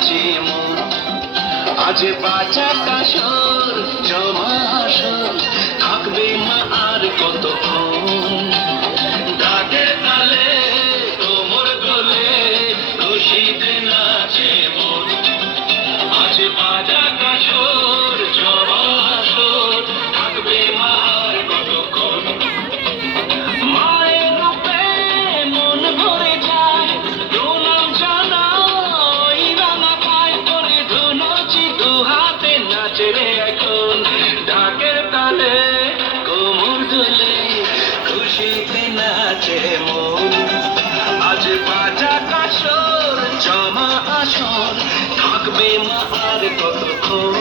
নাচে মন আজ বাজা কাশর জমা আসর থাকবে মা আর কতক্ষণ ডাকের তালে কোমর গলে খুশিতে নাচে মন আজ বাজা কাশর জমা আসর থাকবে মা আর কতক্ষণ মায়ের রূপে মন ভরে যায় প্রণাম জানাই রাঙা পায়ে করে ধুনুচি দু হাতে নাচে রে এখন ঢাকের তালে কোমর দুলে খুশিতে নাচে মন আজ বাজা কাশর জমা আসর থাকবে মা আর কতক্ষণ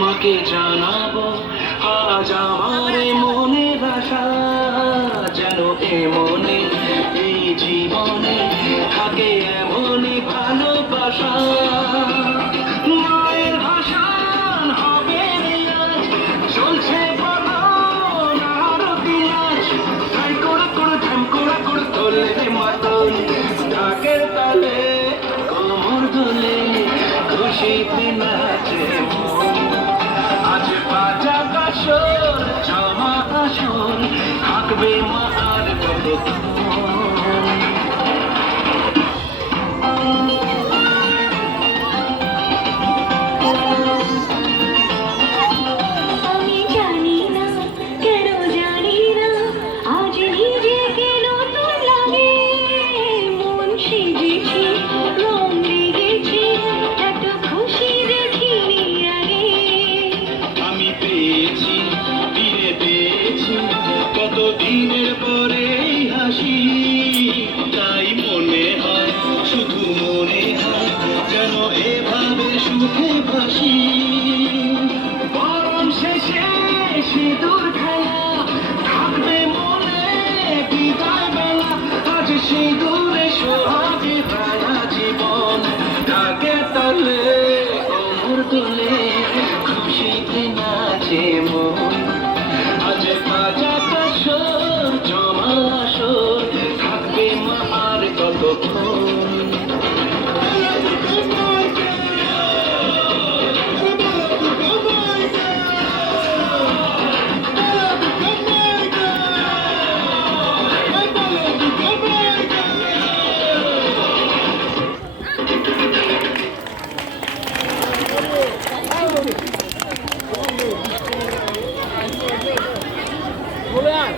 মাকে জানাবো আজ আমার মনের আশা যেন এমনে এই জীবনে থাকে এমনই ভালোবাসা মায়ের ভাষণ হবে আজ চলছে আরতি নাচ ধাই করে করে ধাম করে করে তোলে মাতন ঢাকের তালে কোমর দুলে খুশিতে নাচে মন আজ বাজা কাশর জমা আসর থাকবে মা আর কতক্ষণ দিনের পরে হাসি তাই মনে হয় শুধু মনে হয় যেন এভাবে সুখে ভাসি বরণ শেষে সিঁদুর খেলা থাকবে মনে বিদায় বেলা আজ সিঁদুরে সোহাগে ভরা জীবন ঢাকে তালে কোমর দুলে খুশিতে নাচে মন আজ বাজা কাশর জমা আসর থাকবে মা আর কতক্ষণ বলে আর